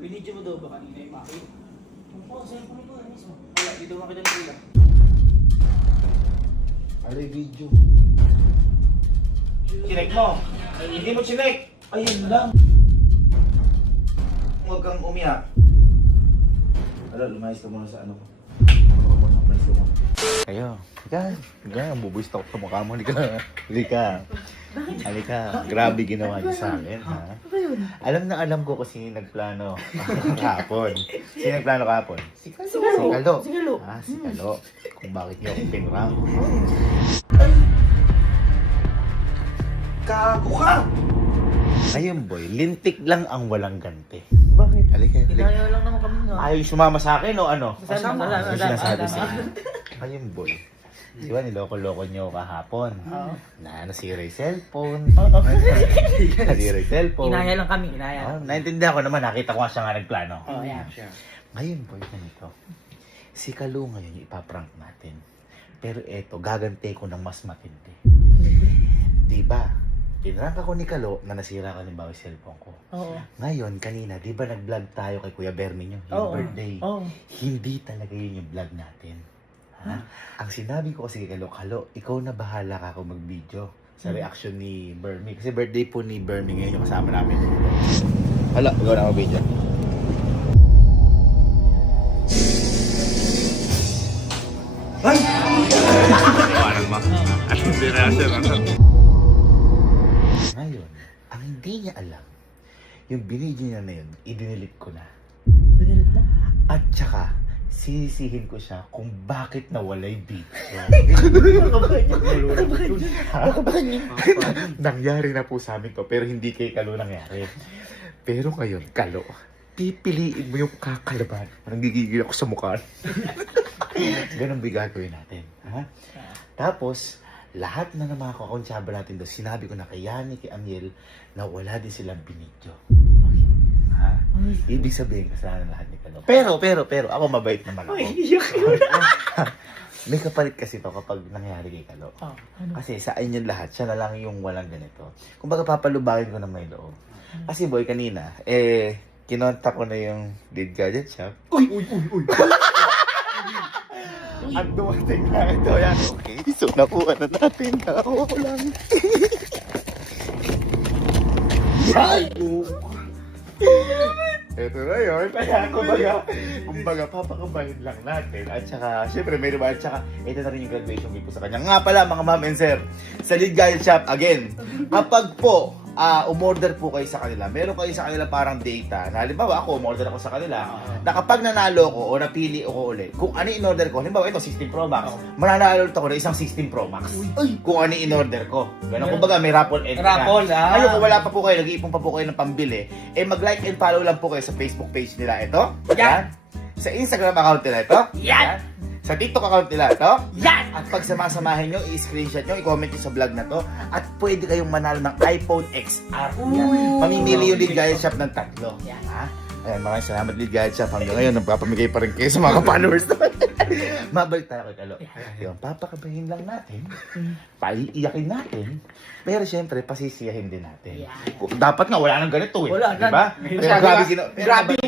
Binidyo mo daw ba kanina yung Maki? Oo, cellphone ko mismo. Wala, dito makita ng ulam. Alay video. Chinek mo. Hindi mo chinek. Ayun lang. Huwag kang umiyak. Ala, lumayas ka muna sa ano ko. Kayo. Halika, bubuist ako sa mukha mo. Halika. Grabe ginawa niyo sa akin, ha? Alam na alam ko kung sino nagplano kahapon. Sino nagplano kahapon? Si Kalo. Ah, si Kalo. Kung bakit niyo akong pinrang. Kago ka! Ayun boy, lintik lang ang walang ganti. Bakit? Halika. Pinaya lang naman kami nga. Ayaw sumama sa akin o ano? Kasama. Ano sinasabi sa'yo? Ayun boy. Di ba niloko-loko niyo kahapon? Oo. Nasira yung cellphone. Nasira yung cellphone. Inaya lang kami, inaya. Oh, naintindihan ko naman, nakita ko nga siya nga nagplano. Oh, yeah, sure. Ngayon boy, ganito. Si Kalu ngayon yung ipaprank natin. Pero eto, gagante ko ng mas matindi. Di ba? Pinrank ako ni Kalo na nasira ka yung cellphone ko. Oo. Ngayon, kanina, di ba nag-vlog tayo kay Kuya Bernie nyo? Yung Oo. birthday. Oo. Hindi talaga yun yung vlog natin. Ha? Ang sinabi ko kasi kay Kalo, ikaw na bahala ka kung mag-video sa reaction ni Bernie. Kasi birthday po ni Bernie ngayon yung kasama namin. Hala, ikaw na mag-video. Ay! Parang mo. Hindi na siya. Ngayon, ang hindi niya alam, yung binidyo niya na yun, i-delete ko na. Binilit mo? At saka, sisihin ko siya kung bakit nawala yung video. Nangyari na po sa amin to, pero hindi kay Kalo nangyari. Pero ngayon, Kalo, pipiliin mo yung kakalaban. Parang gigigil ako sa mukha. Ganun bigagawin natin. Ha? Tapos, lahat na ng mga kakonsyaba natin doon, sinabi ko na kay Yani, kay Amiel, na wala din silang binidyo. Ha? Ibig sabihin, kasalanan lahat ni Kalo. Pero, ako mabait naman ako. May kapalit kasi to kapag nangyari kay Kalo. Oh, ano? Kasi sa inyo lahat, siya na lang yung walang ganito. Kung baga papalubagin ko na may loob. Kasi boy, kanina, kinontak ko na yung lead gadget shop. Uy! At dumating na ito. Yan, okay. So, nakuha na natin. Nakakuha ko lang. Ay! Ito na yun. Kaya, kumbaga, papakabahin lang natin. At saka, syempre, may naman. At saka, ito na rin yung graduation gift ko sa kanya. Nga pala, mga ma'am and sir, sa lead gadget shop, again, kapag po, umorder po kayo sa kanila, meron kayo sa kanila parang data. Na, halimbawa, ako, umorder ako sa kanila, na kapag nanalo ko o napili ko ulit, kung ano in-order ko, halimbawa, ito, 16 Pro Max, mananalo ulit ako na isang 16 Pro Max. Kung ano in-order ko. Ganun, kumbaga, may raffle end na. Ayun, kung wala pa po kayo, nag-iipon pa po kayo ng pambili, mag-like and follow lang po kayo sa Facebook page nila. Ito. Yan. Sa Instagram account nila. Ito. Yan. Sa TikTok account nila. Ito. Yan. At pag samasamahin nyo, i-screenshot nyo, i-comment nyo sa vlog na to. At pwede kayong manalo ng iPhone XR. Yan. Mamimili yung lead gadget shop ng 3. Yan. Ha? Ayan, maraming salamat lead gadget shop. Hanggang ngayon, nagpapamigay pa rin kayo sa mga followers naman. Mabalik tayo kay Kalo. Yung papakabahin lang natin. Paiiyakin natin. Pero syempre, pasisiyahin din natin. Dapat nga, wala nang ganito eh. Wala na. Diba?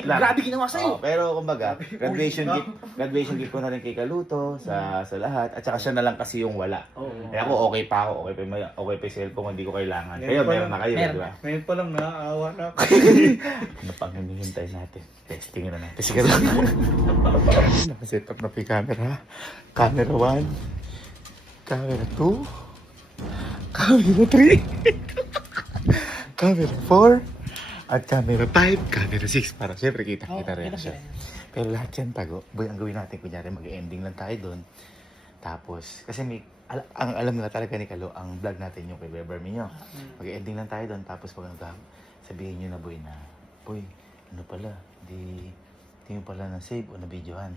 Grabe ginawa sa'yo. Pero kumbaga, graduation gift ko na rin kay Kaluto sa lahat. At saka siya na lang kasi yung wala. Kaya ako okay pa ako. Okay pa yung cellphone, hindi ko kailangan. Kayo, meron na kayo, di ba? Ngayon pa lang naaawa na ako. Ano pang hinihintay natin? Testing na natin. Sige lang. Nakaset up na po yung camera. Camera 1. Camera 2. Camera 3. Camera 4. At camera 5. Camera 6. Para syempre kita reaction. Pero lahat yan tago. Boy, ang gawin natin, kunyari mag-ending lang tayo doon. Tapos, kasi ang alam nila talaga ni Kalo, ang vlog natin yung kay Weber Minyo. Mag-ending lang tayo doon. Tapos pag sabihin nyo na, boy, na, boy, ano pala, di mo pala na-save o na-videohan.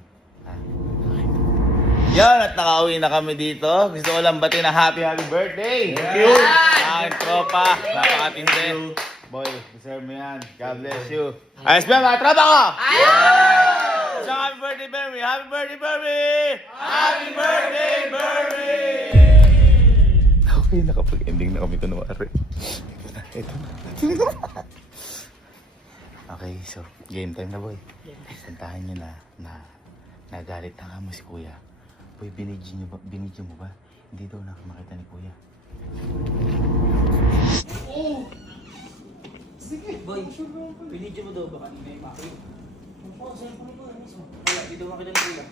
Yan, at nakauwi na kami dito. Gusto ko lang batiin na happy birthday! Thank you! Ang tropa, napakatindi. Boy, deserve mo yan. God bless you. Ayos ba mga tropa ko? Ayos! So, happy birthday, Bernie! Happy birthday, Bernie! Happy birthday, Bernie! Okay, nakapag-ending na kami ito naman. Ito na. Okay, so game time na boy. Puntahan nyo na nagalit na nga mo si kuya. Boy, binidyo mo ba? Hindi daw nakamakita ni kuya. Boy, pinidyo mo daw ba kanina yung maki? Oo, cellphone ko mismo. Wala, dito makita ni kuya.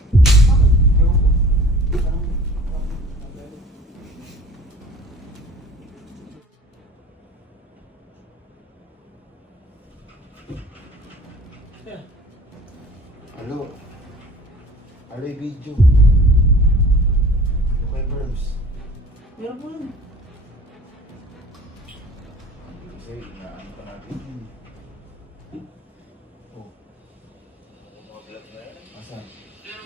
Bakit? Ewan ko. Halo. Halo yung video. Okay, Burms. Meron po yun. Kasi inaano pa natin yun. Oh. Asan?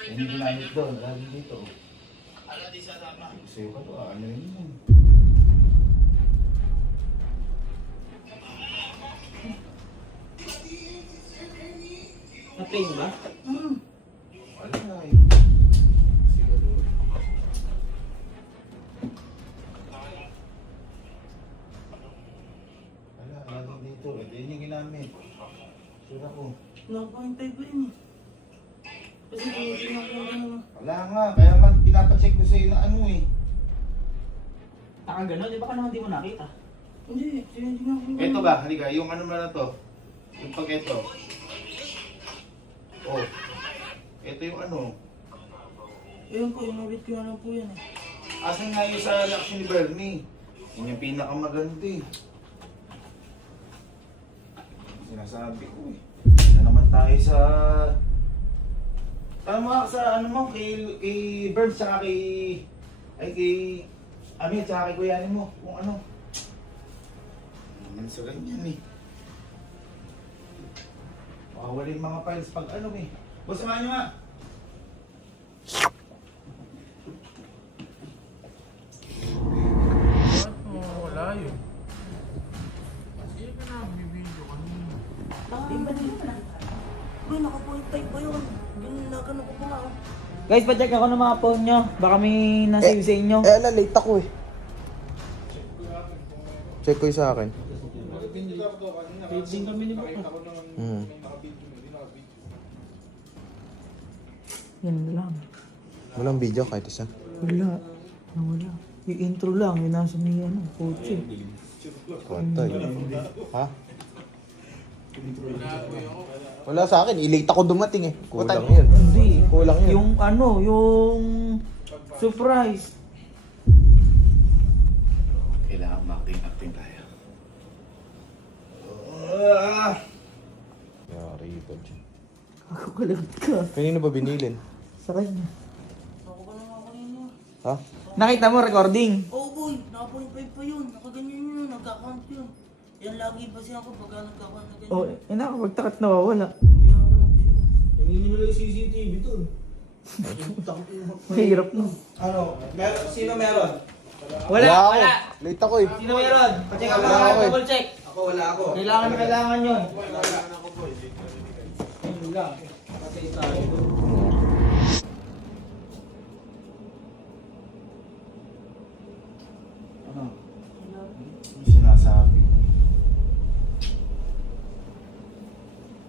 Yan yung ginamit doon. Lagi dito. Ala, di sa tama. Sa'yo ka to. Ano yun yun? Na-play mo ba? Wala na eh. Siguro. Wala, lagi dito. Ito yun yung ginamit. Sura ko. Nakapangintay ko yun eh. Kasi tinitin ako ng... Wala nga, kaya nga pinapacheck ko sa'yo na ano eh. Nakagano, di ba ka naman di mo nakita? Hindi, tinitin ako. Ito ba, halika, yung ano na to. Yung pag ito. Oh. Ito yung ano. Ayun po, inulit ko na lang po yan eh. Asan nga yung sa action ni Bernie? Yun yung pinakamaganda eh. Sinasabi ko eh. Na naman tayo sa... Tama sa ano mo, kay Berb, tsaka kay... Ay, kay... Ami, tsaka kay kuyanin mo. Kung ano. Naman sa ganyan eh. Makawala yung mga files pag ano eh. Boss, samahan nyo nga. Wala yun. Kasi ka na, bibidyo kanina. Di ba nila na? Bro, naka-point type pa yun. Yung nagano ko pa nga. oh. Guys, pa-check ako ng mga phone nyo. Baka may nasave sa inyo. Ala, late ako eh. Check ko yung sa akin. Saving kami ni Baka. Yan lang. Walang video kahit isa. Wala. Wala. Yung intro lang, yung nasa may ano, kotse. Kontay. Ha? Wala sa akin. I-late ako dumating eh. Kulang yun. Hindi. Kulang yun. Yung ano, yung surprise. Kailangan acting tayo. Yari ito dyan. Ako kalagot ka. Kanino ba binilin? Sa kanya. Ha? Nakita mo recording? Oh boy, naka-point type pa yun. Nakaganyan yun. Nagka-count yun. Yan lagi ba siya ako pagka nagka-count na ganyan. Oh, nakapagtakat nawawala. Hindi mo nila yung CCTV doon. Mahirap na. Ano? Sino meron? Wala, ako. wala. Late ako eh. Sino meron? Pacheck ako, Wala ako eh. double check. Ako, wala ako. Kailangan yun. Yun lang. Patay tayo. Ano? Ano sinasabi?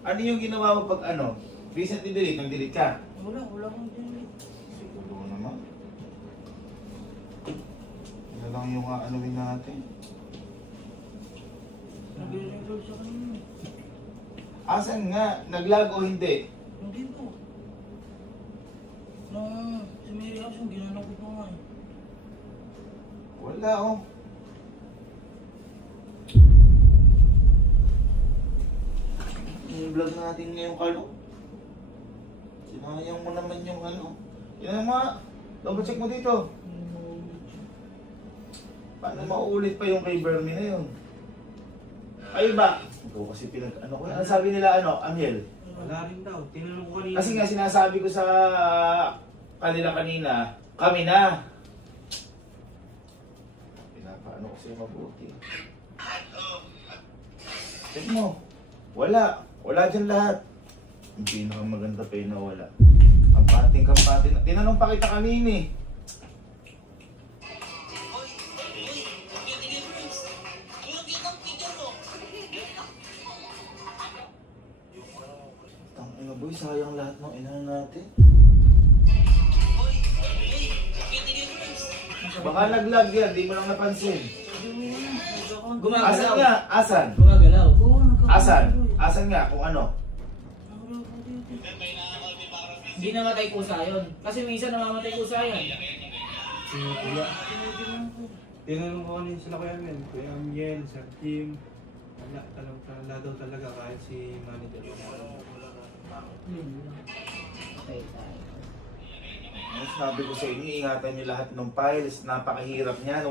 Ano yung ginawa mo pag ano? Recently delete, nag-delete ka? Wala akong delete. Siguro naman. Ano lang yung aanuin natin? Nag-record sa kanina. Asan nga? Naglag o hindi? Hindi po. Nung sa may reaction, ginanong ko pa nga eh. Wala oh. Yung vlog natin ngayong kalo. Sinayang mo naman yung ano. Yan ang mga. Double check mo dito. Paano mauulit pa yung kay Bernie na yun? Ay ba? Ikaw kasi ano ko. Ano sabi nila ano? Amiel? Wala rin daw. Tinanong ko kanina. Kasi nga sinasabi ko sa kanila kanina, kami na. Pinapaano ko sa'yo mabuti. Check mo. Wala. Wala dyan lahat. Yung pinakamaganda pa yun na wala. Kampating. Tinanong pa kita kanina eh. boy, sayang lahat ng inano natin. Baka nag-lag yan, di mo lang napansin. Gumagalaw. Asan nga? Asan? Gumagalaw. Oo, Asan? Asan nga? Kung ano? Hindi namatay kusa yun. Kasi minsan namamatay kusa yun. Si Kuya. Tinanong ko kanina sila Kuya Mel. Kuya Miel, Sir Jim. Wala daw talaga kahit si manager. Patay tayo. Ano sabi ko sa inyo, ingatan nyo lahat ng files. Napakahirap niyan.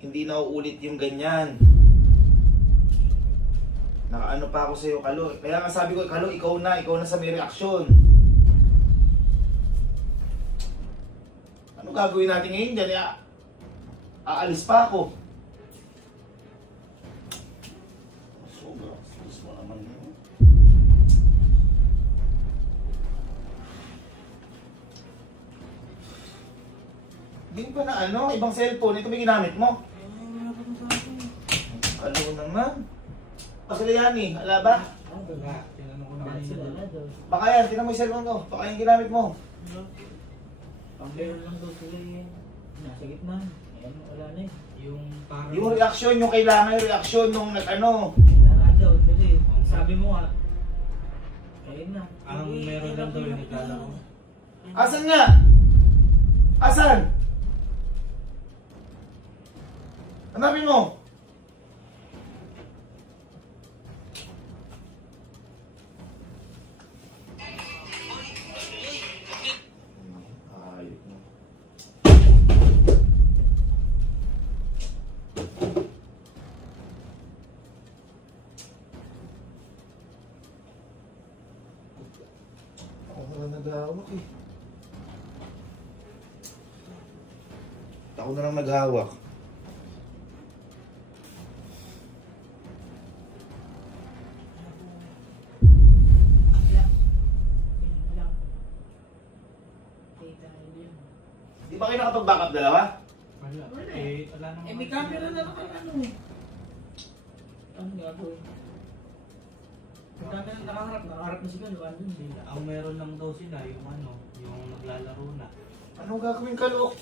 Hindi na uulit yung ganyan. Nakaano pa ako sa'yo, Kalo. Kaya nga sabi ko, Kalo, ikaw na sa may reaksyon. Ano gagawin natin ngayon dyan? Aalis pa ako. Sobra. Sus mo naman yun. Hindi pa na ano, ibang cellphone. Ito ba ginamit mo? Ano naman? Pasalayani, ala ba? Wala. Tinanong ko na Sila kanina. na daw. Baka yan, tinan mo yung cellphone ko. Baka yung ginamit mo. Pang-player lang daw sila eh. Nasa gitna. Ayan, wala na eh. Yung parang... Yung reaksyon, yung kailangan yung reaksyon nung nag-ano. Wala nga daw. Kasi sabi mo nga. Ayun na. Ang meron lang daw yung naglalaro. Asan nga? Asan? Hanapin mo. Ayop mo. Ako na naghahawak eh. Ako na lang naghahawak. Di ba kayo nakapag-backup dalawa? Wala. Eh, wala naman. Eh, may camera na naman ano eh. Ano gagawin? May camera nakaharap na sila, diba? Andun sila. Ang meron lang daw sila yung ano, yung naglalaro na. Anong gagawin ka, Lo?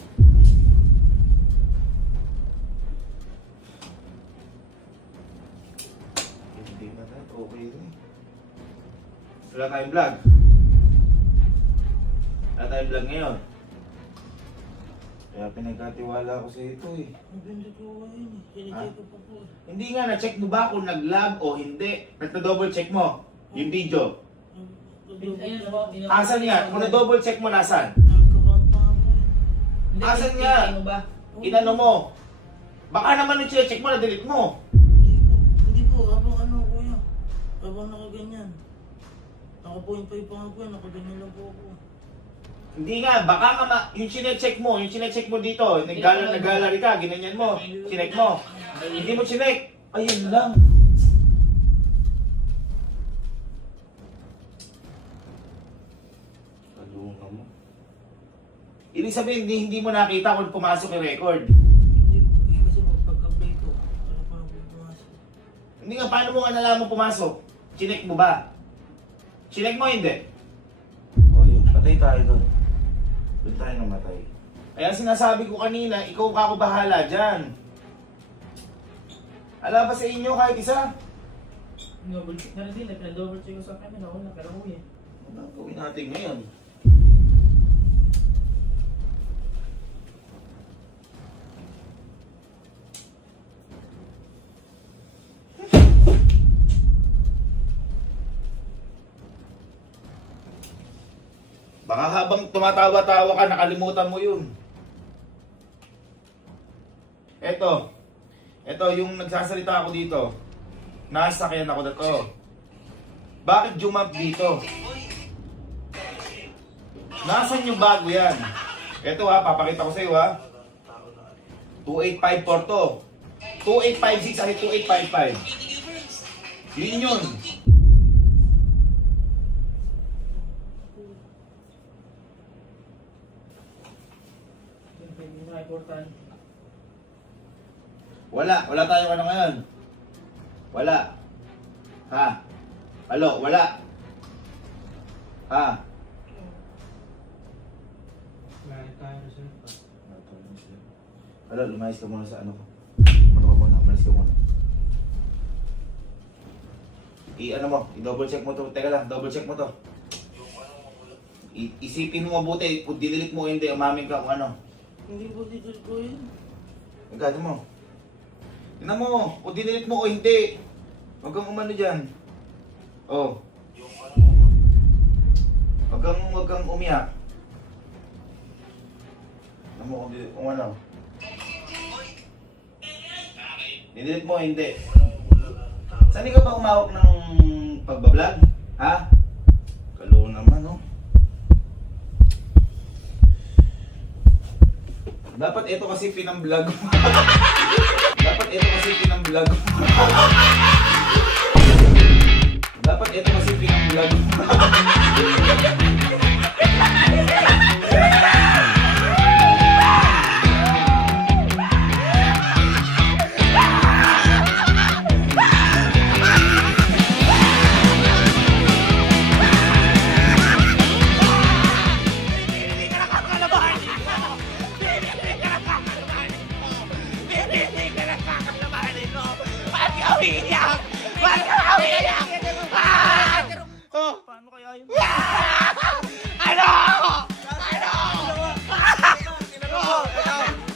Hindi na na, okay na eh. Wala tayong vlog. Wala tayong vlog ngayon. Kaya pinagkatiwala ko sa ito eh. Ang ganda ko ngayon eh. Sinigay ko pa po. Hindi nga, na-check mo ba kung nag-lag o hindi? Nagna-double check mo yung video. Ayun, diba? Asan nga? Kung na-double check mo, nasan? Nagkakanta ako eh. Hindi, Asan nga? tinigay mo ba? Inano mo? Baka naman yung check mo, na-delete mo. Hindi po, habang ano kuya. Habang nakaganyan. Naka-point 5 pa nga po yan, nakaganyan lang po ako. Hindi nga, baka nga yung chinecheck mo dito, nag-gallery ka, ginanyan mo, chinek mo. Hindi mo chinek. Ayun lang. Kalunga mo. Ibig sabihin, hindi mo nakita kung pumasok yung record. Hindi po, eh, kasi pagka-play ko, ano pa ako pumasok. Hindi nga, paano mo nga nalaman pumasok? Chinek mo ba? Chinek mo, hindi? O yun, patay tayo doon. Doon tayo namatay. Kaya sinasabi ko kanina, ikaw ka ako bahala dyan. Ala ba sa inyo kahit isa? Double check na rin din. Double check ko sa camera. Wala, pero kuya. Ano ang gawin natin ngayon? Baka habang tumatawa-tawa ka, nakalimutan mo yun. Ito yung nagsasalita ako dito. Nasakyan ako na to. Bakit jumap dito? Nasaan yung bago yan? Ito ha, papakita ko sa iyo ha. 2854 to. 2856 ay 2855. Yun yun. Hindi na important. Wala tayong ano ngayon. Wala. Ha? Alo, wala. Ha? Lahat tayo sir. Hala, lumayas ka muna sa ano ko. Ano ka muna, umalis ka muna. I-ano mo, i-double check mo to. Teka lang, double check mo to. Isipin mo mabuti, kung dinilit mo o hindi, umamin ka kung ano. Hindi po dito ko yun. Agad mo. Tingnan mo, kung dinilit mo o hindi. Huwag kang umano dyan. Oh. Huwag kang umiyak. Tingnan mo kung ano. Dinilit mo o hindi. Saan ka ba umawak ng pagbablog? Ha? Kalo naman, no? Dapat ito kasi pinamblog mo. Dapat ito kasi pinamblog mo. Dapat ito kasi pinamblog mo. Paano kaya yun?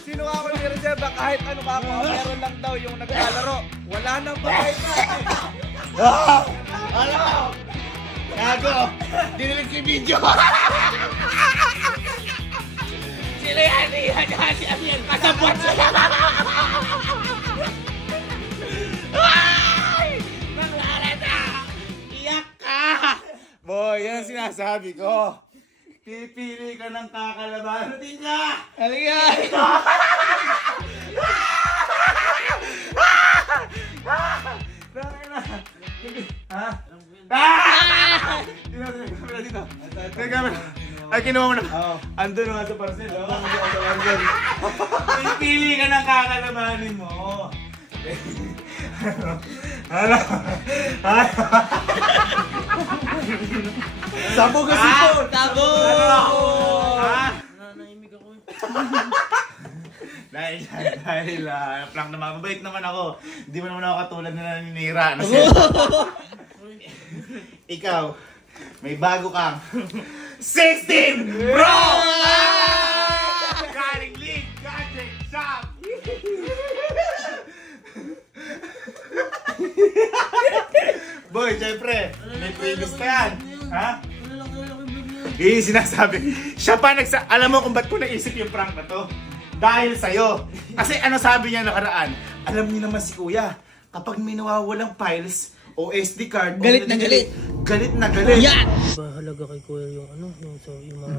Sino ako ni Reserva? Kahit ano ka ako, meron lang daw yung naglalaro. Wala nang bagay na. Gago! Dinilit ko yung video! Sila yan! Yan! Kasabot sila! Nanglarata! Iyak ka! Boy, yan ang sinasabi ko. Pipili ka ng kakalabahan. Natin ka! Halika! Dami na! Ha? Ah! Camera dito. May camera. Ay, kinuha mo na. Andun nga sa parcel. Pipili ka ng kakalabanin mo. Ano? Sabog kasi po! Sabog! Ha? Nanahimik ako eh. Dahil plank naman, mabait naman ako. Hindi mo naman ako katulad na naninira. Ikaw, may bago kang 16 Bro! Galing League Gadget Shop! Boy, syempre, may previous ka yan. Ha? Ano lang kayo laki vlog niya? Sinasabi. Siya pa alam mo kung ba't ko naisip yung prank na to? Dahil sa'yo. Kasi ano sabi niya nakaraan? Alam niyo naman si Kuya, kapag may nawawalang files o SD card, Galit na galit. Galit na galit. Yan! Ba halaga kay Kuya yung ano, yung mga...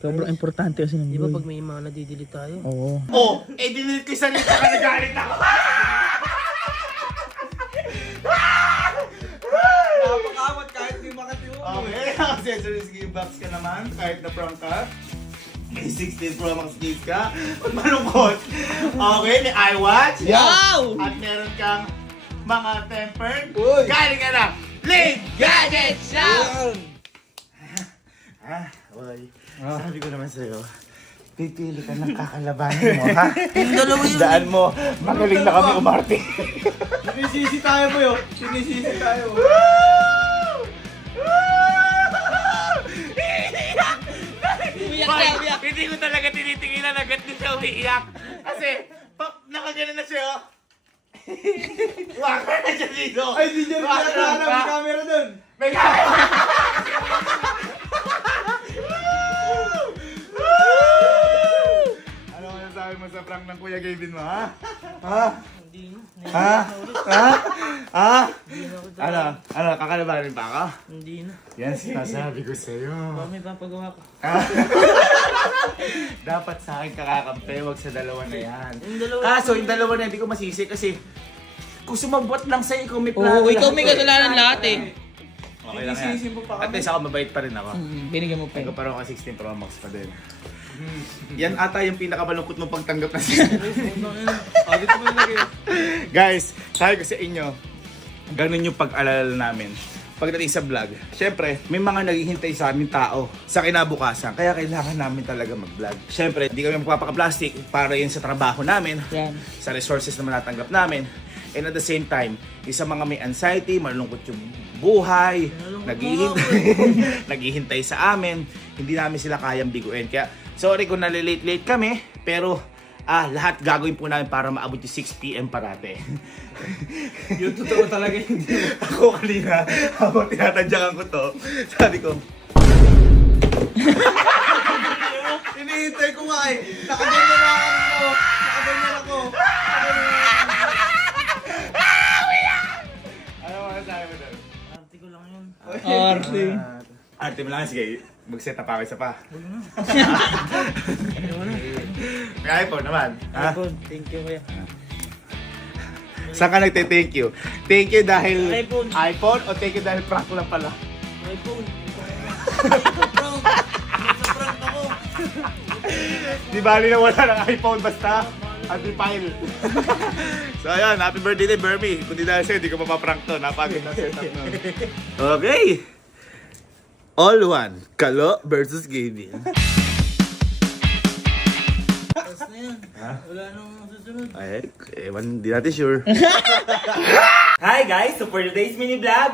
Sobrang importante kasi ng Di ba pag may mga nadidelete tayo? Oo. Oh, dinilit ko yung sarili ka nagalit ako. Napakawat kahit di makatiwala. Okay, accessories gift box ka naman, kahit na prank ka. May 16 Pro Max gift ka. Ba't malungkot? Okay, may iWatch. Wow! At meron kang mga tempered. Uy! Galing ka na. League Gadget Shop! Boy, sabi ko naman sa'yo, pipili ka ng kakalabanin mo, ha? Yung dalawa yun. Daan mo, magaling na kami umarte. Sinisisi tayo mo yun. Sinisisi tayo. Umiyak Boy, siya, umiyak. hindi ko talaga tinitinginan agad din siya umiiyak. Kasi, nakaganan na siya, oh. Waka na siya dito. Ay, di dyan Waka na na. may camera dun. May camera. Ano ang sabi mo sa prank ng Kuya Gavin mo, ha? Ha? Hindi na. Ha? Ha? Ha? Hindi na ako Ano, kakalabanin pa ako? Hindi na. Yan sinasabi ko sa'yo. Baka may papagawa ko. Dapat sa akin kakakampi, wag sa dalawa na yan. Yung dalawa. Kaso yung dalawa na yan, hindi ko masisi kasi kung sumabot lang sa'yo, ikaw may Oo, ikaw may lahat. kasalanan lahat eh. Okay lang yan. Sinisisi mo pa At kami. least ako mabait pa rin ako. Binigyan mo pa Ikaw yun. parang ka 16 Pro Max pa din. Yan ata yung pinakamalungkot mong pagtanggap na siya. Dito mo ilagay. Guys, sabi ko sa inyo, ganun yung pag-alala namin. pagdating sa vlog. Siyempre, may mga naghihintay sa aming tao sa kinabukasan. Kaya kailangan namin talaga mag-vlog. Siyempre, hindi kami magpapaka-plastic para yun sa trabaho namin. Yan. Sa resources na manatanggap namin. And at the same time, isa mga may anxiety, malungkot yung buhay, naghihintay sa amin, hindi namin sila kayang biguin. Kaya, sorry kung nalilate-late kami, pero lahat gagawin po namin para maabot yung 6 PM parate. Yung totoo talaga hindi. Ako kanina, habang tinatadyakan ko to, sabi ko, hinihintay ko nga eh. Nakaganyan na ako. Nakaganyan ako. Ano mo sabi mo doon? Arte ko lang yun. Arte. Arte mo lang, sige. Mag-set up ako isa pa. May iPhone naman. Ha? iPhone, thank you kuya. Saan ka nagte-thank you? Thank you dahil iPhone. iPhone o thank you dahil prank lang pala? iPhone. Prank. Sa prank ako. Di bali na wala ng iPhone basta anti-file. So ayun, happy birthday Bermy. Kung di dahil sa'yo, di ko mapaprank to. Napagod na setup nun. Okay. All one. Kalo versus Gaby. Tapos na yan. Wala nang susunod. Ay, ewan, di natin sure. Hi guys, so for today's mini vlog,